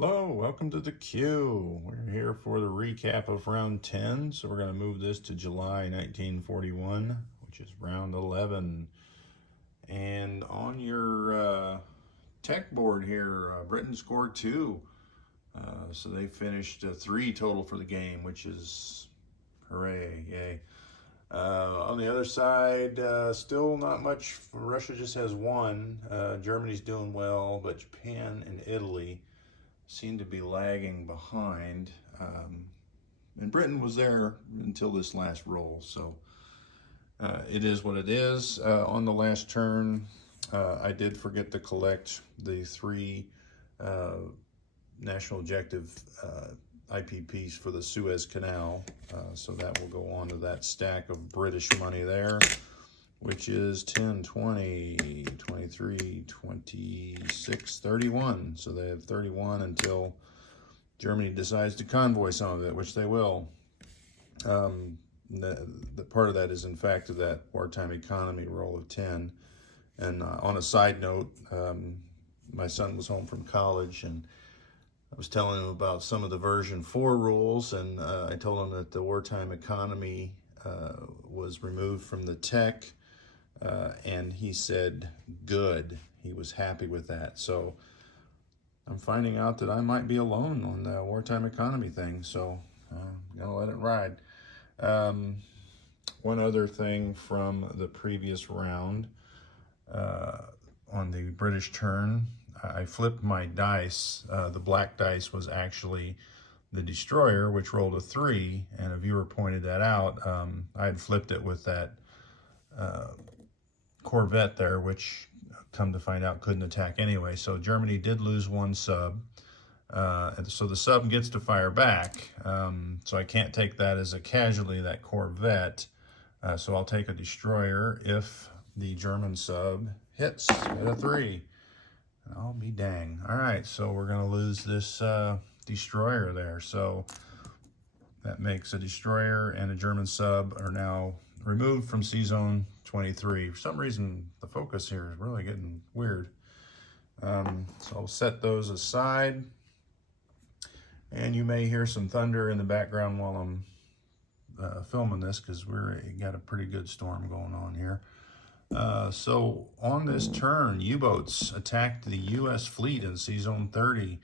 Hello, welcome to the queue. We're here for the recap of round 10. So we're going to move this to July 1941, which is round 11. And on your tech board here, Britain scored 2. So they finished 3 total for the game, which is hooray, yay. On the other side, still not much. Russia just has 1. Germany's doing well, but Japan and Italy seem to be lagging behind. And Britain was there until this last roll, so it is what it is. On the last turn, I did forget to collect the 3 national objective IPPs for the Suez Canal, so that will go on to that stack of British money there, which is 10, 20, 23, 26, 31. So they have 31 until Germany decides to convoy some of it, which they will. The part of that is, in fact, of that wartime economy roll of 10. And on a side note, my son was home from college, and I was telling him about some of the version 4 rules, and I told him that the wartime economy was removed from the tech. And he said, good. He was happy with that. So I'm finding out that I might be alone on the wartime economy thing. So I'm going to let it ride. One other thing from the previous round, on the British turn, I flipped my dice. The black dice was actually the destroyer, which rolled a 3. And a viewer pointed that out. I had flipped it with that corvette there, which come to find out couldn't attack anyway. So Germany did lose 1 sub, and so the sub gets to fire back, so I can't take that as a casualty, that corvette, so I'll take a destroyer if the German sub hits at a 3. I'll be dang. All right, so we're going to lose this destroyer there, so that makes a destroyer and a German sub are now removed from C-Zone 23. For some reason, the focus here is really getting weird. So I'll set those aside. And you may hear some thunder in the background while I'm filming this, because we've got a pretty good storm going on here. So on this turn, U-boats attacked the U.S. fleet in C-Zone 30.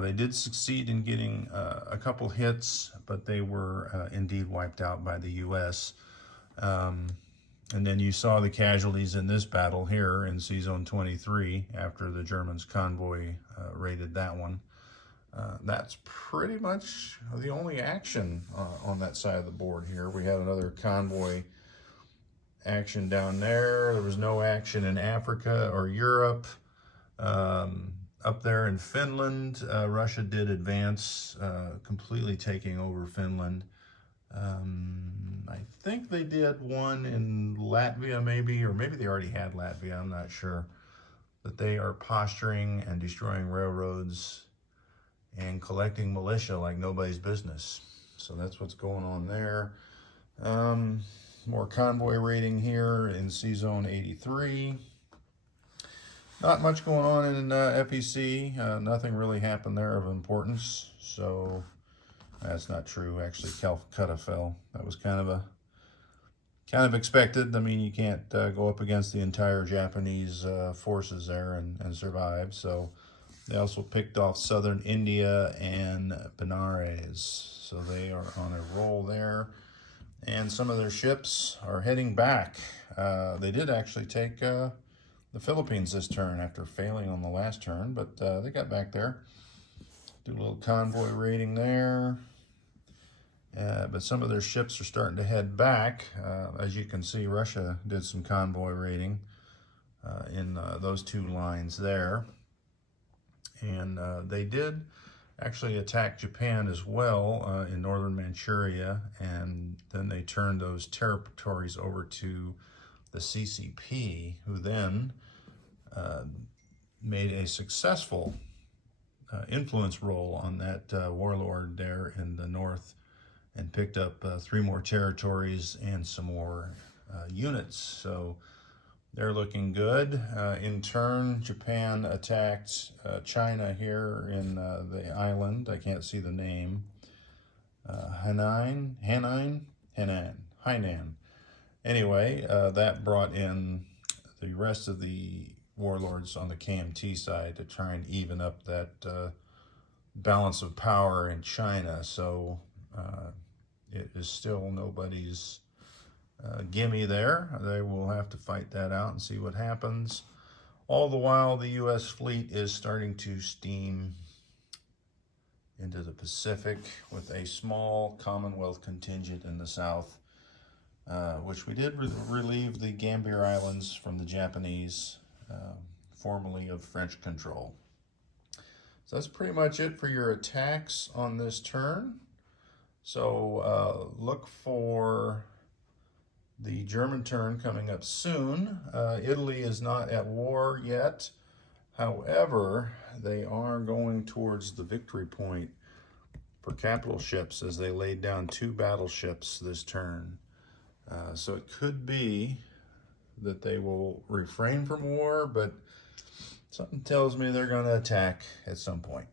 They did succeed in getting a couple hits, but they were indeed wiped out by the U.S. And then you saw the casualties in this battle here in C-Zone 23 after the Germans convoy raided that one. That's pretty much the only action on that side of the board here. We had another convoy action down there. There was no action in Africa or Europe. Up there in Finland, Russia did advance, completely taking over Finland. I think they did one in Latvia maybe, or maybe they already had Latvia, I'm not sure. But they are posturing and destroying railroads and collecting militia like nobody's business. So that's what's going on there. More convoy raiding here in C-Zone 83. Not much going on in FEC. Nothing really happened there of importance. So that's not true. Actually, Calcutta fell. That was kind of expected. I mean, you can't go up against the entire Japanese forces there and survive. So they also picked off southern India and Benares. So they are on a roll there. And some of their ships are heading back. They did actually take the Philippines this turn after failing on the last turn, but they got back there. Do a little convoy raiding there. But some of their ships are starting to head back. As you can see, Russia did some convoy raiding in those 2 lines there. And they did actually attack Japan as well in northern Manchuria, and then they turned those territories over to the CCP, who then made a successful influence roll on that warlord there in the north and picked up 3 more territories and some more units. So They're looking good. In turn, Japan attacked China here in the island. I can't see the name. Hainan. Anyway, that brought in the rest of the warlords on the KMT side to try and even up that balance of power in China. So it is still nobody's gimme there. They will have to fight that out and see what happens. All the while, the U.S. fleet is starting to steam into the Pacific with a small Commonwealth contingent in the south, which we did relieve the Gambier Islands from the Japanese, formerly of French control. So that's pretty much it for your attacks on this turn. So look for the German turn coming up soon. Italy is not at war yet. However, they are going towards the victory point for capital ships as they laid down 2 battleships this turn. So it could be that they will refrain from war, but something tells me they're going to attack at some point.